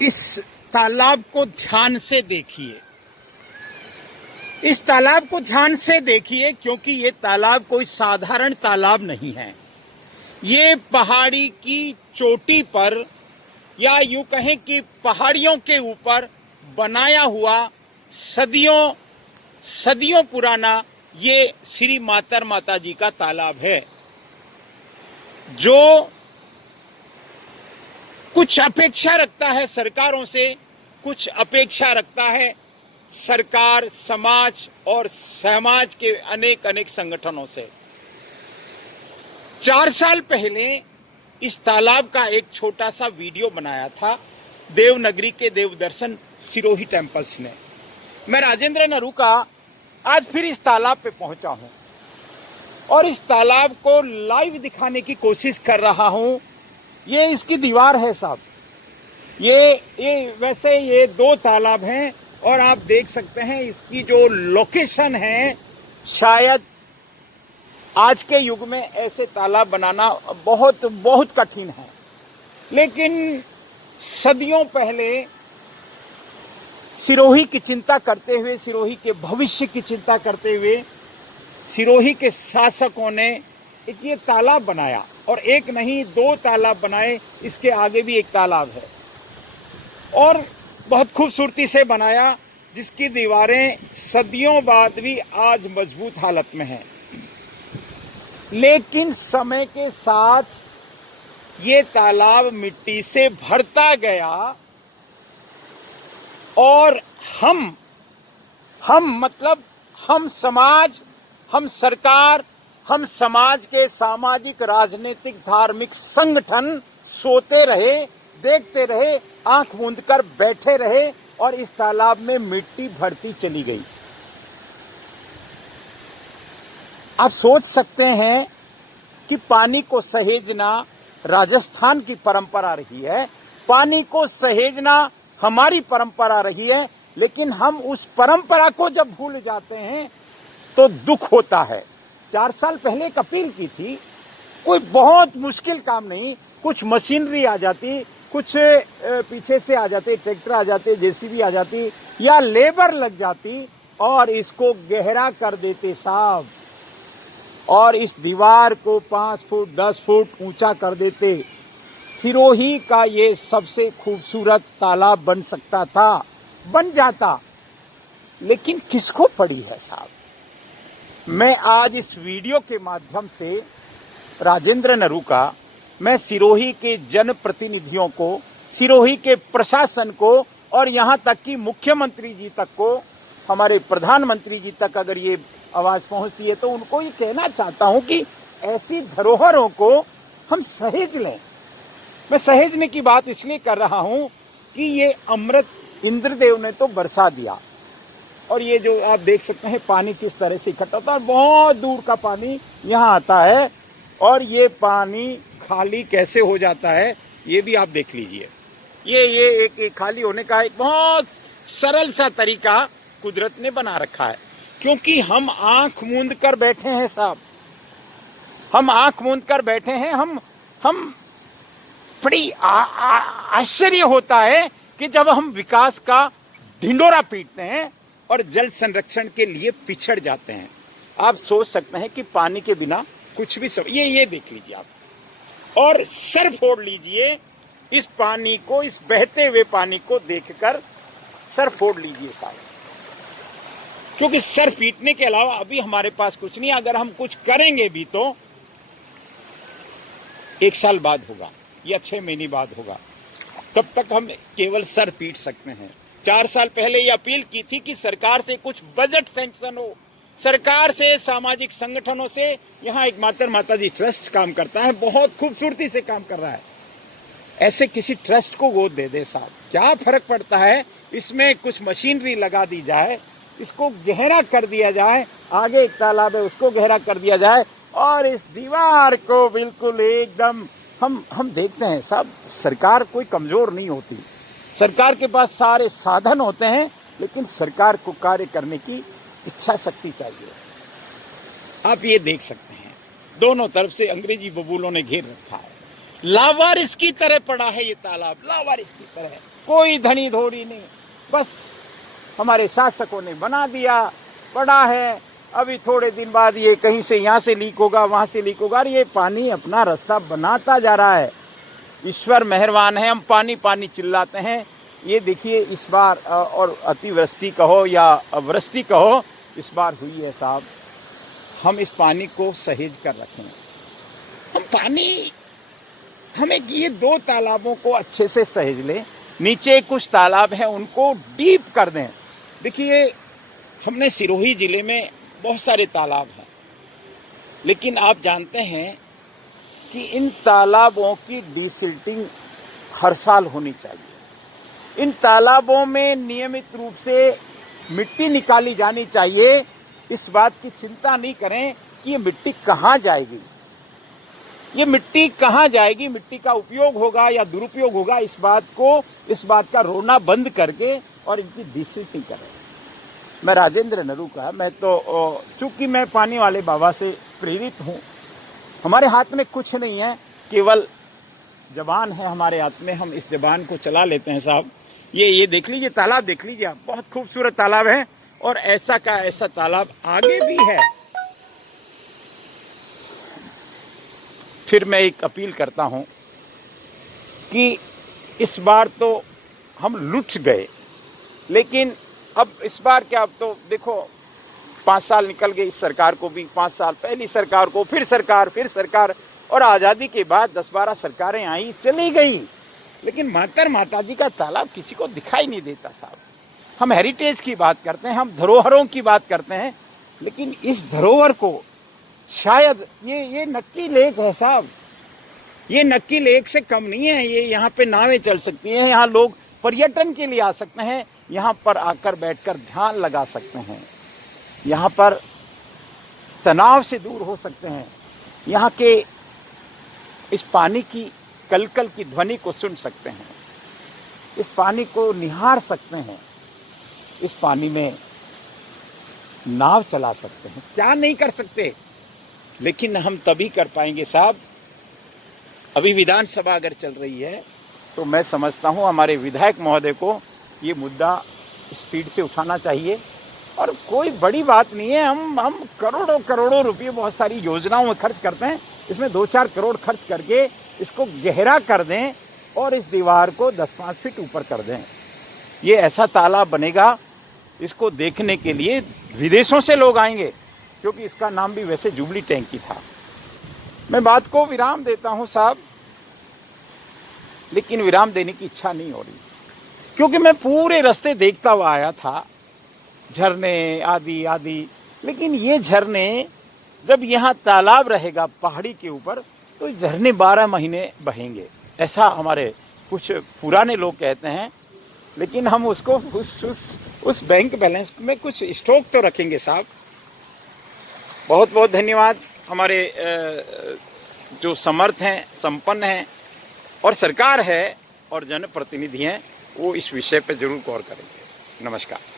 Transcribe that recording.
इस तालाब को ध्यान से देखिए, इस तालाब को ध्यान से देखिए, क्योंकि ये तालाब कोई साधारण तालाब नहीं है। ये पहाड़ी की चोटी पर, या यूं कहें कि पहाड़ियों के ऊपर बनाया हुआ सदियों सदियों पुराना ये श्री मातर माता जी का तालाब है, जो कुछ अपेक्षा रखता है सरकारों से, कुछ अपेक्षा रखता है सरकार, समाज और समाज के अनेक अनेक संगठनों से। 4 साल पहले इस तालाब का एक छोटा सा वीडियो बनाया था देवनगरी के देवदर्शन सिरोही टेम्पल्स ने। मैं राजेंद्र नरूका आज फिर इस तालाब पे पहुंचा हूं और इस तालाब को लाइव दिखाने की कोशिश कर रहा हूं। ये इसकी दीवार है साहब, ये वैसे ये 2 तालाब हैं और आप देख सकते हैं इसकी जो लोकेशन है, शायद आज के युग में ऐसे तालाब बनाना बहुत बहुत कठिन है। लेकिन सदियों पहले सिरोही की चिंता करते हुए, सिरोही के भविष्य की चिंता करते हुए सिरोही के शासकों ने एक ये तालाब बनाया, और एक नहीं 2 तालाब बनाए। इसके आगे भी एक तालाब है और बहुत खूबसूरती से बनाया, जिसकी दीवारें सदियों बाद भी आज मजबूत हालत में हैं। लेकिन समय के साथ ये तालाब मिट्टी से भरता गया और हम मतलब हम समाज, हम सरकार, हम समाज के सामाजिक, राजनीतिक, धार्मिक संगठन सोते रहे, देखते रहे, आंख मूंद कर बैठे रहे और इस तालाब में मिट्टी भरती चली गई। आप सोच सकते हैं कि पानी को सहेजना राजस्थान की परंपरा रही है, पानी को सहेजना हमारी परंपरा रही है, लेकिन हम उस परंपरा को जब भूल जाते हैं तो दुख होता है। 4 साल पहले एक अपील की थी, कोई बहुत मुश्किल काम नहीं, कुछ मशीनरी आ जाती, कुछ पीछे से आ जाते, ट्रैक्टर आ जाते, जेसीबी आ जाती या लेबर लग जाती और इसको गहरा कर देते साहब, और इस दीवार को 5 फुट 10 फुट ऊंचा कर देते। सिरोही का ये सबसे खूबसूरत तालाब बन सकता था, बन जाता, लेकिन किसको पड़ी है साहब। मैं आज इस वीडियो के माध्यम से राजेंद्र नरूका, मैं सिरोही के जनप्रतिनिधियों को, सिरोही के प्रशासन को और यहाँ तक कि मुख्यमंत्री जी तक को, हमारे प्रधानमंत्री जी तक अगर ये आवाज पहुंचती है तो उनको ये कहना चाहता हूं कि ऐसी धरोहरों को हम सहेज लें। मैं सहेजने की बात इसलिए कर रहा हूं कि ये अमृत इंद्रदेव ने तो बरसा दिया, और ये जो आप देख सकते हैं पानी किस तरह से इकट्ठा होता है, बहुत दूर का पानी यहाँ आता है और ये पानी खाली कैसे हो जाता है ये भी आप देख लीजिए। ये एक खाली होने का एक बहुत सरल सा तरीका कुदरत ने बना रखा है, क्योंकि हम आंख मूंद कर बैठे हैं साहब, हम आंख मूंद कर बैठे हैं। हम बड़ी आश्चर्य होता है कि जब हम विकास का ढिंडोरा पीटते हैं और जल संरक्षण के लिए पिछड़ जाते हैं। आप सोच सकते हैं कि पानी के बिना कुछ भी सब, ये देख लीजिए आप, और सर फोड़ लीजिए इस पानी को, इस बहते हुए पानी को देखकर सर फोड़ लीजिए साहब, क्योंकि सर पीटने के अलावा अभी हमारे पास कुछ नहीं। अगर हम कुछ करेंगे भी तो 1 साल बाद होगा या 6 महीने बाद होगा, तब तक हम केवल सर पीट सकते हैं। 4 साल पहले ये अपील की थी कि सरकार से कुछ बजट सैंक्शन हो, सरकार से, सामाजिक संगठनों से। यहाँ एक मातर माता जी ट्रस्ट काम करता है, बहुत खूबसूरती से काम कर रहा है। ऐसे किसी ट्रस्ट को गोद दे दे साहब, क्या फर्क पड़ता है। इसमें कुछ मशीनरी लगा दी जाए, इसको गहरा कर दिया जाए, आगे एक तालाब है उसको गहरा कर दिया जाए, और इस दीवार को बिल्कुल एकदम हम देखते हैं साहब, सरकार कोई कमजोर नहीं होती, सरकार के पास सारे साधन होते हैं, लेकिन सरकार को कार्य करने की इच्छा शक्ति चाहिए। आप ये देख सकते हैं दोनों तरफ से अंग्रेजी बबूलों ने घेर रखा है, लावारिस की तरह पड़ा है ये तालाब, लावारिस की तरह, कोई धनी धोरी नहीं, बस हमारे शासकों ने बना दिया, पड़ा है। अभी थोड़े दिन बाद ये कहीं से यहाँ से लीक होगा, वहाँ से लीक होगा, और ये पानी अपना रास्ता बनाता जा रहा है। ईश्वर मेहरबान है, हम पानी पानी चिल्लाते हैं। ये देखिए इस बार और अतिवृष्टि कहो या अवृष्टि कहो, इस बार हुई है साहब। हम इस पानी को सहेज कर रखें। हमें ये 2 तालाबों को अच्छे से सहेज लें। नीचे कुछ तालाब हैं उनको डीप कर दें। देखिए हमने सिरोही जिले में बहुत सारे तालाब हैं, लेकिन आप जानते हैं कि इन तालाबों की डीसिल्टिंग हर साल होनी चाहिए। इन तालाबों में नियमित रूप से मिट्टी निकाली जानी चाहिए। इस बात की चिंता नहीं करें कि ये मिट्टी कहाँ जाएगी, ये मिट्टी कहाँ जाएगी, मिट्टी का उपयोग होगा या दुरुपयोग होगा, इस बात का रोना बंद करके और इनकी डिसिल्टिंग करें। मैं राजेंद्र नरू का, मैं तो चूंकि मैं पानी वाले बाबा से प्रेरित हूँ। हमारे हाथ में कुछ नहीं है, केवल जबान है हमारे हाथ में, हम इस जबान को चला लेते हैं साहब। ये देख लीजिए तालाब, देख लीजिए आप, बहुत खूबसूरत तालाब है, और ऐसा का ऐसा तालाब आगे भी है। फिर मैं एक अपील करता हूं कि इस बार तो हम लुट गए, लेकिन अब इस बार क्या, अब तो देखो 5 साल निकल गए, इस सरकार को भी 5 साल, पहली सरकार को, फिर सरकार, और आज़ादी के बाद 10-12 सरकारें आई चली गई, लेकिन माता जी का तालाब किसी को दिखाई नहीं देता साहब। हम हेरिटेज की बात करते हैं, हम धरोहरों की बात करते हैं, लेकिन इस धरोहर को शायद ये नक्की लेक है साहब, ये नक्की लेक से कम नहीं है। ये यहाँ पे नावें चल सकती हैं, यहाँ लोग पर्यटन के लिए आ सकते हैं, यहाँ पर आकर बैठकर ध्यान लगा सकते हैं, यहाँ पर तनाव से दूर हो सकते हैं, यहाँ के इस पानी की कलकल की ध्वनि को सुन सकते हैं, इस पानी को निहार सकते हैं, इस पानी में नाव चला सकते हैं। क्या नहीं कर सकते, लेकिन हम तभी कर पाएंगे साहब। अभी विधानसभा अगर चल रही है तो मैं समझता हूं हमारे विधायक महोदय को ये मुद्दा स्पीड से उठाना चाहिए, और कोई बड़ी बात नहीं है। हम करोड़ों रुपये बहुत सारी योजनाओं में खर्च करते हैं, इसमें 2-4 करोड़ खर्च करके इसको गहरा कर दें और इस दीवार को 10-5 फीट ऊपर कर दें। ये ऐसा तालाब बनेगा, इसको देखने के लिए विदेशों से लोग आएंगे, क्योंकि इसका नाम भी वैसे जुबली टैंकी था। मैं बात को विराम देता हूं साहब, लेकिन विराम देने की इच्छा नहीं हो रही, क्योंकि मैं पूरे रास्ते देखता हुआ आया था, झरने आदि, लेकिन ये झरने जब यहाँ तालाब रहेगा पहाड़ी के ऊपर तो झरने 12 महीने बहेंगे, ऐसा हमारे कुछ पुराने लोग कहते हैं। लेकिन हम उसको उस बैंक बैलेंस में कुछ स्टॉक तो रखेंगे साहब। बहुत बहुत धन्यवाद। हमारे जो समर्थ हैं, संपन्न हैं, और सरकार है और जनप्रतिनिधि हैं, वो इस विषय पर जरूर गौर करेंगे। नमस्कार।